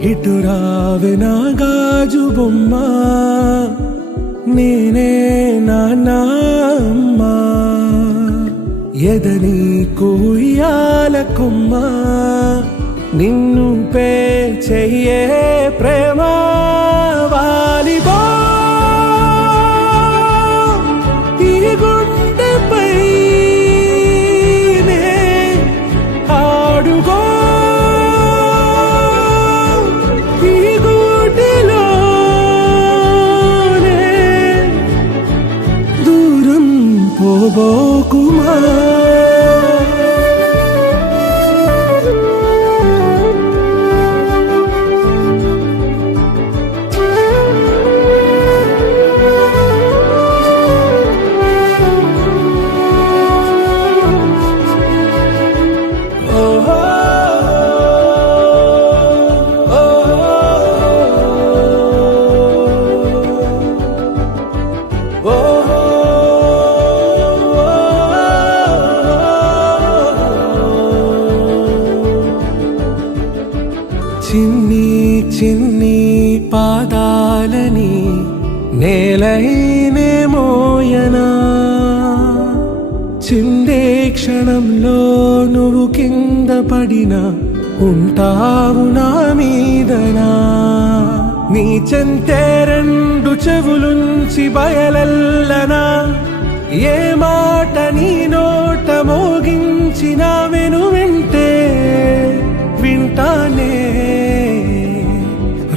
ఇటు రావే నా గాజు బొమ్మ, నేనే నాన్న అమ్మ. ఎదని కుయ్యాల కొమ్మ, నిన్ను పే చెయ్యే ప్రేమ వాలిబా. ఈ గుండెపై నే ఆడుగో, ఈ గూటిలోనే దూరం పోబోకుమా. చిన్ని చిన్ని పాదాలని నేలైనే మోయనా, చిందే క్షణంలో నువ్వు కింద పడినా ఉంటావు నా మీదనా. నీ చెంతే రెండు చెవులుంచి బయలల్లనా, ఏ మాట నీ నోట మోగించిన వెను వింటే వింటానే.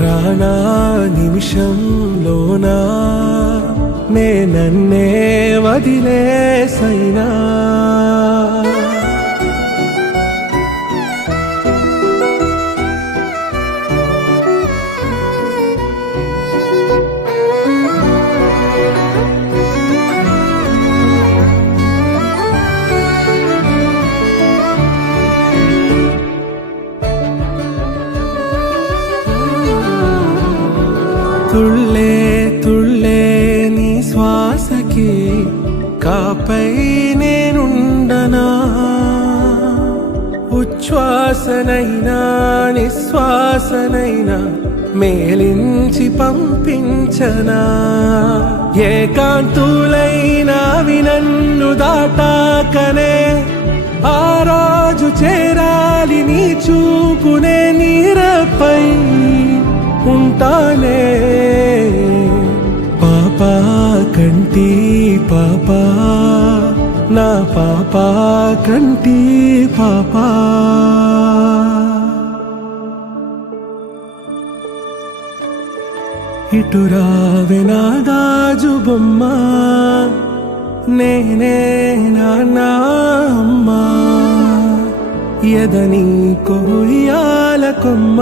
రానా నిమిషంలోనా నే నన్నే వదిలేసైనా. తుళ్ళే తుళ్ళే నీ శ్వాసకి కాపై నేనుండనా, ఉచ్ఛ్వాసనైనా నిశ్వాసనైనా మేలించి పంపించనా. ఏకాంతులైనా నన్ను దాటాకనే ఆ రోజు చేరాలి నీ చూపునే నీరపై ఉంటానే. పాపా కంటి పాపా, నా పాపా కంటి పాపా. ఇటు రావే నా గాజు బొమ్మ, నేనే నాన్న అమ్మ. ఎదని కొయ్యాల కొమ్మ.